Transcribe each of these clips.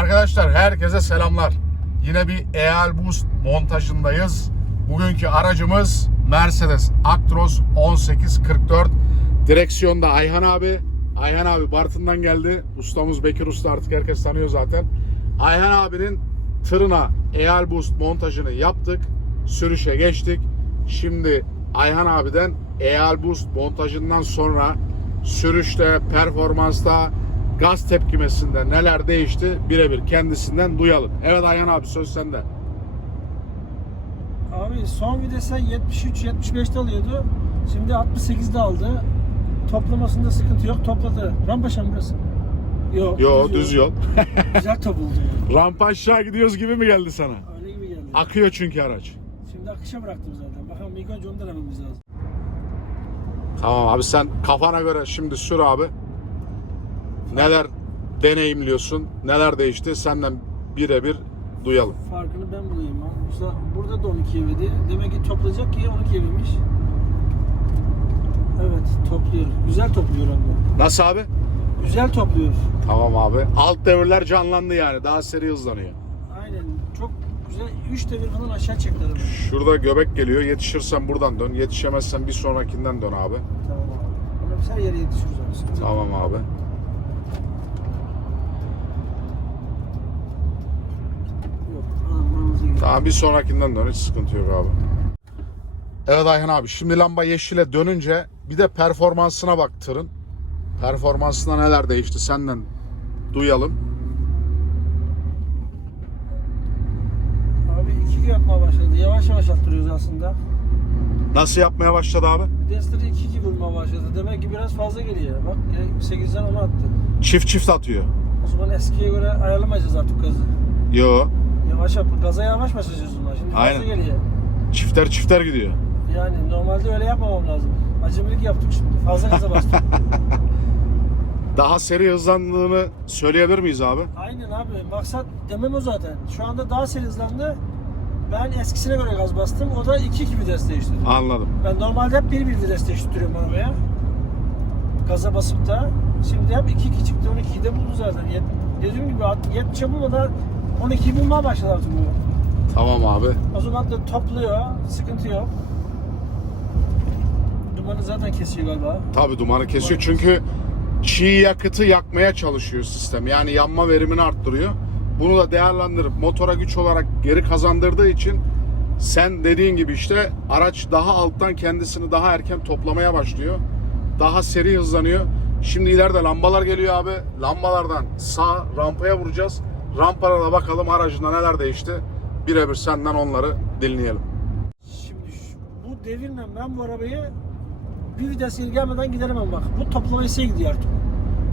Arkadaşlar herkese selamlar. Yine bir Eal Boost montajındayız. Bugünkü aracımız Mercedes Actros 1844. Direksiyonda Ayhan abi. Ayhan abi Bartın'dan geldi. Ustamız Bekir Usta artık herkes tanıyor zaten. Ayhan abinin tırına Eal Boost montajını yaptık. Sürüşe geçtik. Şimdi Ayhan abiden Eal Boost montajından sonra sürüşte, performansta, gaz tepkimesinde neler değişti birebir kendisinden duyalım. Evet Ayhan abi söz sende. Abi son vitese 73-75'te alıyordu. Şimdi 68'de aldı. Toplamasında sıkıntı yok. Topladı. Rampaşa mı burası? Yok. Yo düz yol. Güzel topuldu. Rampa aşağı gidiyoruz gibi mi geldi sana? Öyle gibi geldi. Akıyor çünkü araç. Şimdi akışa bıraktım zaten. Bakalım ilk önce onu denememiz lazım. Tamam abi sen kafana göre şimdi sür abi. Neler deneyimliyorsun, neler değişti senden birebir duyalım. Farkını ben bulayım. abi. Mesela burada da 12 yemedi. Demek ki toplayacak ki 12 yememiş. Evet topluyor. Güzel topluyor hem de. Nasıl abi? Güzel topluyor. Tamam abi. Alt devirler canlandı yani. Daha seri hızlanıyor. Aynen. Çok güzel. 3 devir falan aşağı çekti arabayı. Şurada göbek geliyor. Yetişirsen buradan dön. Yetişemezsen bir sonrakinden dön abi. Tamam abi. Ama biz her yere abi. Yok. Tamam abi. Yok. Alanlarımıza gidiyor. Tamam bir sonrakinden dön. Hiç sıkıntı yok abi. Evet Ayhan abi. Şimdi lamba yeşile dönünce bir de performansına bak tırın. Performansında neler değişti senden duyalım. Abi iki gibi yapmaya başladı. Yavaş yavaş attırıyoruz aslında. Nasıl yapmaya başladı abi? Destere iki gibi vurmaya başladı. Demek ki biraz fazla geliyor. Bak e, 8'den 10'a attı. Çift çift atıyor. O zaman eskiye göre ayarlamayacağız artık gazı. Yo. Yap. Gaza yavaş başlayacağız bunlar. Şimdi Aynen. geliyor. Çifter çifter gidiyor. Yani normalde öyle yapmamam lazım. Acemilik yaptık şimdi. Fazla gaza bastık. Daha seri hızlandığını söyleyebilir miyiz abi? Aynen abi. Maksat demem o zaten. Şu anda daha seri hızlandı. Ben eskisine göre gaz bastım. O da 2 gibi vites değiştirdi. Anladım. Ben normalde hep 1 bir vites değiştiriyorum arabaya. Gaza basıp da. Şimdi hep 2 2 çıktı. 12'yi de buldu zaten. Yet, dediğim gibi 70'e bulmadan 12'yi bulmaya başladı artık bu. Tamam abi. O zaman da topluyor. Sıkıntı yok. Dumanı zaten kesiyor galiba. Tabii dumanı kesiyor çünkü çiğ yakıtı yakmaya çalışıyor sistem. Yani yanma verimini arttırıyor. Bunu da değerlendirip motora güç olarak geri kazandırdığı için sen dediğin gibi işte araç daha alttan kendisini daha erken toplamaya başlıyor. Daha seri hızlanıyor. Şimdi ileride lambalar geliyor abi. Lambalardan sağ rampaya vuracağız. Rampada da bakalım aracında neler değişti. Birebir senden onları dinleyelim. Şimdi şu- bu devirle ben bu arabayı bir vites geri gelmeden gideremem bak. Bu toplamayı gidiyor artık.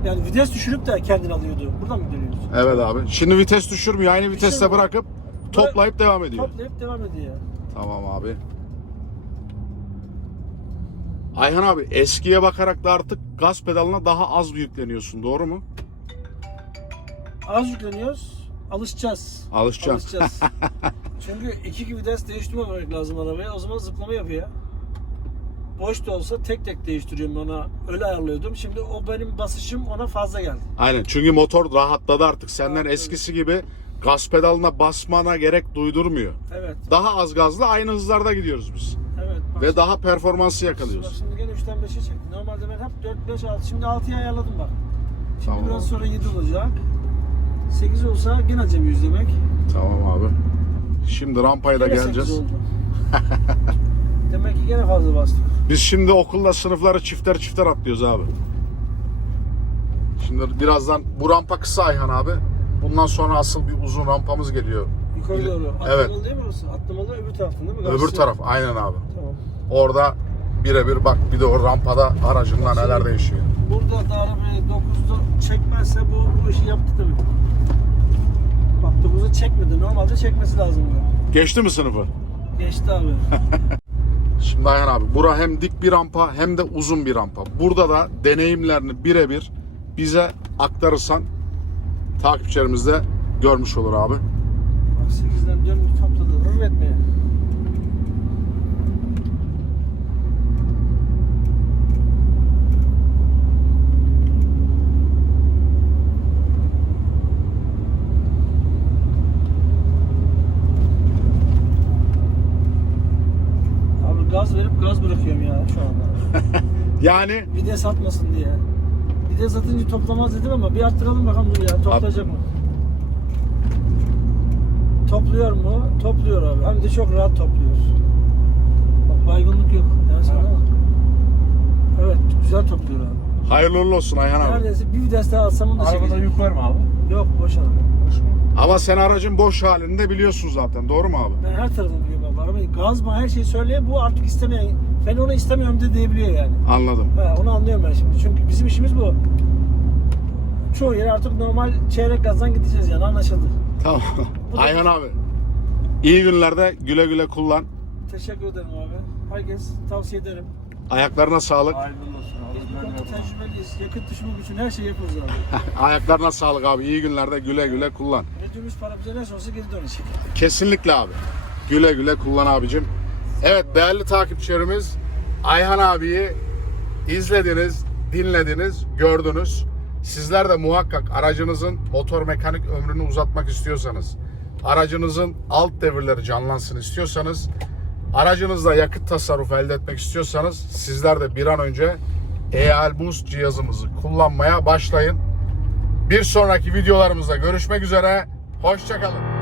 Yani vites düşürüp de kendini alıyordu. Buradan mı dönüyoruz? Evet abi. Şimdi vites düşürmüyor. Aynı viteste Düşürmüyor. bırakıp toplayıp devam ediyor. Toplayıp devam ediyor. Tamam abi. Ayhan abi eskiye bakarak da artık gaz pedalına daha az yükleniyorsun doğru mu? Az yükleniyoruz. Alışacağız. Alışacağım. Alışacağız. Çünkü iki gibi vites değiştirmemek lazım arabaya. O zaman zıplama yapıyor. Boş da olsa tek tek değiştiriyorum ona. Öyle ayarlıyordum. Şimdi o benim basışım ona fazla geldi. Aynen çünkü motor rahatladı artık. Senden Rahatladı. eskisi gibi gaz pedalına basmana gerek duydurmuyor. Evet. Daha az gazla aynı hızlarda gidiyoruz biz. Evet. bak Ve şimdi- daha performansı Bak yakalıyoruz. şimdi gene 3'ten 5'e çekti. Normalde ben hep 4, 5, 6. Şimdi 6'ya ayarladım bak. Şimdi Tamam. biraz sonra 7 olacak. 8 olsa gene acemi 100 demek. Tamam abi. Şimdi rampaya da Gene 8 geleceğiz. oldu. demek ki gene fazla bastık. Biz şimdi okulda sınıfları çifter çifter atlıyoruz abi. Şimdi birazdan bu rampa kısa Ayhan abi. Bundan sonra asıl bir uzun rampamız geliyor. Yukarı doğru. Atlamalı Evet. değil mi orası? Atlamalı öbür taraftan değil mi? Öbür Karşısı. taraf aynen abi. Tamam. Orada birebir bak bir de o rampada aracında Bak neler şimdi- değişiyor. Burada da arabayı 9'da çekmezse bu, bu işi yaptı tabii. Bak 9'u çekmedi. Normalde çekmesi lazımdı. Geçti mi sınıfı? Geçti abi. Şimdi Ayhan abi bura hem dik bir rampa hem de uzun bir rampa. Burada da deneyimlerini birebir bize aktarırsan takipçilerimiz de görmüş olur abi. Bak 8'den dönmüş topladı. Rır etmeye. gaz bırakıyorum ya şu anda. Yani Vites atmasın diye. Vites atınca toplamaz dedim ama bir arttıralım bakalım dur ya toplayacak mı? Topluyor mu? Topluyor abi. Hem de çok rahat topluyor. Bak baygınlık yok. Yani sana bak. Evet güzel topluyor abi. hayırlı uğurlu olsun Ayhan abi. Neredeyse bir vites daha alsam onu da Arabada çekeceğim. yük var mı abi? Yok boş abi. Ama sen aracın boş halini de biliyorsun zaten. Doğru mu abi? Ben her tarafını biliyorum abi. Arabayı gaz mı her şeyi söyleye bu artık istemeyen. Ben onu istemiyorum de diyebiliyor yani. Anladım. He, onu anlıyorum ben şimdi. Çünkü bizim işimiz bu. Çoğu yer artık normal çeyrek gazdan gideceğiz yani anlaşıldı. Tamam. Bu da- Ayhan abi. İyi günlerde güle güle kullan. Teşekkür ederim abi. Herkes tavsiye ederim. Ayaklarına sağlık. Hayırlı olsun. Biz bu konuda tecrübeliyiz. Yakıt düşürmek için her şeyi yapıyoruz abi. Ayaklarına sağlık abi. İyi günlerde güle güle kullan. Ödediğimiz para bize ne olsa geri dönecek. Kesinlikle abi. Güle güle kullan abicim. Evet değerli takipçilerimiz Ayhan abiyi izlediniz, dinlediniz, gördünüz. Sizler de muhakkak aracınızın motor mekanik ömrünü uzatmak istiyorsanız, aracınızın alt devirleri canlansın istiyorsanız, aracınızda yakıt tasarrufu elde etmek istiyorsanız sizler de bir an önce EAL Boost cihazımızı kullanmaya başlayın. Bir sonraki videolarımızda görüşmek üzere. Hoşçakalın.